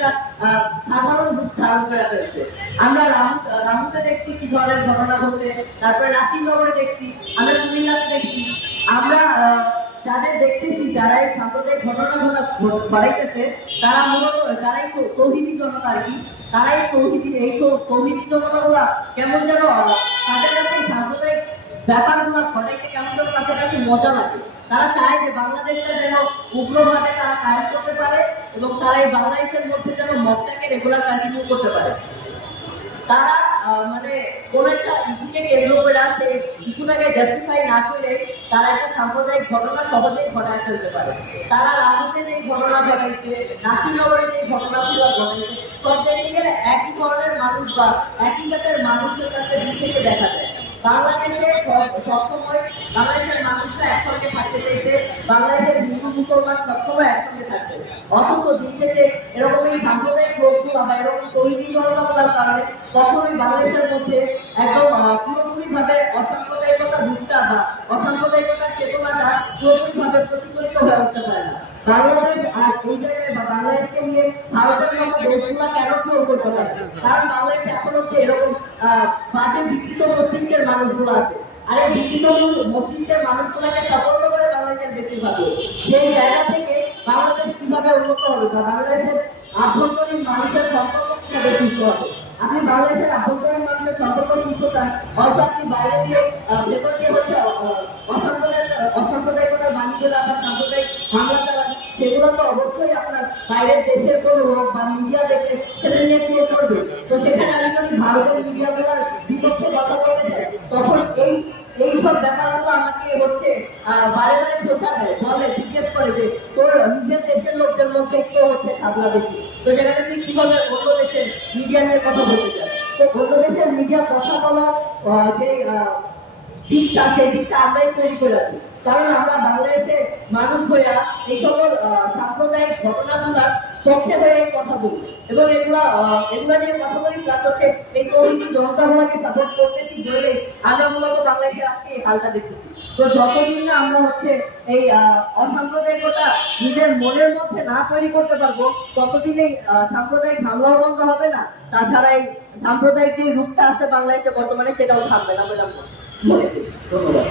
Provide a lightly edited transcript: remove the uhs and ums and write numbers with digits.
একটা সাধারণ রূপ ধারণ করে ফেলছে। আমরা রামুতে দেখছি কি ধরনের ঘটনা ঘটছে, তারপরে নাসিরনগরে দেখছি, আমরা কুমিল্লাতে দেখছি। আমরা যাদের দেখতেছি যারা এই সাম্প্রদায়িক ঘটনাগুলো ঘটাইতেছে, তারা মূলত যারাই তৌহিদি জনতা আর কি, তারাই তৌহিদি জনতাগুলা কেমন যেন তাদের কাছে এই সাম্প্রদায়িক ব্যাপারগুলো ঘটাইতে কেমন যেন তাদের কাছে মজা লাগে। তারা চায় যে বাংলাদেশটা যেন উগ্রভাবে তারা কায়েম করতে পারে এবং তারা এই বাংলাদেশের মধ্যে যেন মতটাকে রেগুলার কন্টিনিউ করতে পারে। তারা মানে কোন একটা ইস্যুকে কেন্দ্র করে আসে, ইস্যুটাকে জাস্টিফাই না করে তারা একটা সাম্প্রদায়িক ঘটনা সহজেই ঘটায় ফেলতে পারে। তারা রামুতে যে ঘটনা ঘটাইছে, নাসিরনগরে যে ঘটনাগুলো ঘটাইছে, সব জায়গায় গেলে একই ধরনের মানুষ বা একই জাতের মানুষের কাছে বিষয়কে দেখা যায়। বাংলাদেশে সবসময় বাংলাদেশের মানুষরা একসঙ্গে থাকতে চাইছে, বাংলাদেশের হিন্দু মুসলমান সবসময় একসঙ্গে থাকছে। অথচ দিন শেষে এরকমই সাম্প্রদায়িক লোকগুলো বা এরকম তৈরি জনতাগুলোর কারণে কখনোই বাংলাদেশের মধ্যে একদম পুরোপুরিভাবে অসাম্প্রদায়িকতা রূপটা বা অসাম্প্রদায়িকতার চেতনাটা পুরোপুরিভাবে প্রতিফলিত হয়ে উঠতে পারে না। বাংলাদেশ আর এই জায়গায় বা বাংলাদেশকে নিয়ে ভারতের মতো দেশগুলো কেন কেউ করতে পারে? কারণ বাংলাদেশ এখন হচ্ছে এরকম বাজে বিকৃত মস্তিষ্কের মানুষগুলো আছে। আর এই বিকৃত মস্তিষ্কের মানুষগুলোকে সাপোর্ট করে বাংলাদেশের বেশিরভাগ। সেই জায়গা থেকে বাংলাদেশ কিভাবে উন্নত হবে বা বাংলাদেশের আভ্যন্তরীণ মানুষের সম্পর্ক কিভাবে সুস্থ হবে? আপনি বাংলাদেশের আভ্যন্তরীণ মানুষের সম্পর্ক সুস্থ চান, হয়তো আপনি বাইরে দিয়ে ভেতর দিয়ে হচ্ছে অসাম্প্রদায়িকতার বাণীগুলো আপনার সাম্প্রদায়িক হামলা চালান, সেগুলো তো অবশ্যই আপনার বাইরের দেশের কোনো লোক বা মিডিয়া দেখে সেটা নিয়ে ক্রিয়েট করবে। তো সেখানে আমি যদি ভারতের মিডিয়াগুলোর বিপক্ষে কথা বলতে চাই, তখন এইসব ব্যাপারগুলো আমাকে হচ্ছে বারে বারে খোঁচা দেয়, বলে জিজ্ঞেস করে যে তোর নিজের দেশের লোকদের মধ্যে কেউ হচ্ছে খাবলা বেশি, তো যেখানে তুই কিভাবে অন্য দেশের মিডিয়া নিয়ে কথা বলতে চাস? তো অন্য দেশের মিডিয়া কথা বলার যে দিকটা, সেই দিকটা আমরাই তৈরি করে রাখি। কারণ আমরা বাংলাদেশে মানুষ হইয়া এই সকল সাম্প্রদায়িক ঘটনাগুলার পক্ষে হয়ে কথা বলি এবং এগুলা নিয়ে কথা বলি, প্লাস হচ্ছে এই তৌহিদি জনতাগুলোকে সাপোর্ট করতেছি বলে আমরা মূলত বাংলাদেশের আজকে এই হালটা দেখতেছি। তো যতদিন না আমরা হচ্ছে এই অসাম্প্রদায়িকতা নিজের মনের মধ্যে না তৈরি করতে পারবো, ততদিন এই সাম্প্রদায়িক হামলাও বন্ধ হবে না, তাছাড়া এই সাম্প্রদায়িক যে রূপটা আছে বাংলাদেশে বর্তমানে সেটাও থাকবে না বলে আমরা মনে করি। ধন্যবাদ।